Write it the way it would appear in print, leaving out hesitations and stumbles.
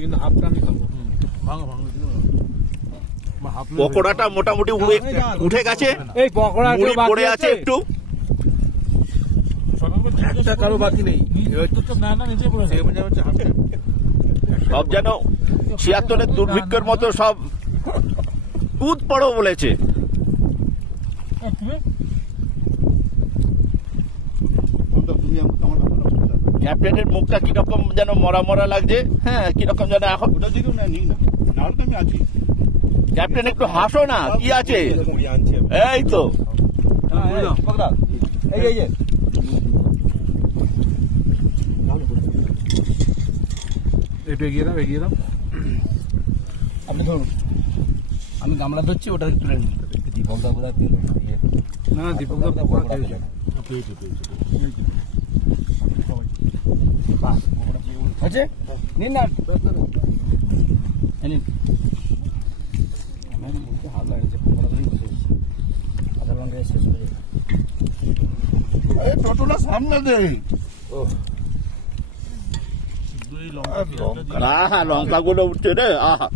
কিন্তু হাফটা আমি খাবো। পকোড়াটা মোটামুটি উঠে গেছে, এই পকোড়া মুড়ি পড়ে আছে একটু। একটা কারো বাকি নেই, সব যেন ৭৬-এর দুর্ভিক্ষের মতো সব কুদ পড়ো বলেছে। ক্যাপ্টেনের মুখটা কিরকম যেন মরা মরা লাগছে। হ্যাঁ, কিরকম যেন এখন। ক্যাপ্টেন একটু হাসো না, কি আছে? এই তো একটু এগিয়ে দাও, এগিয়ে দাও। আপনি ধরুন, আমি গামলা ধরছি, ওটা তুলে নিন। দীপক দা বোধহয় পেল না, দীপক দা পকোড়া খেয়েছে। হচ্ছে নিন না, নিন। হাত লাগছে, পকোড়া ধরেই বসে গেছি। আধা ঘন্টা শেষ হয়ে যাবে। টোটোটা সামনে দে। হ্যাঁ, লঙ্কা গুলো উঠছে রে। আহা,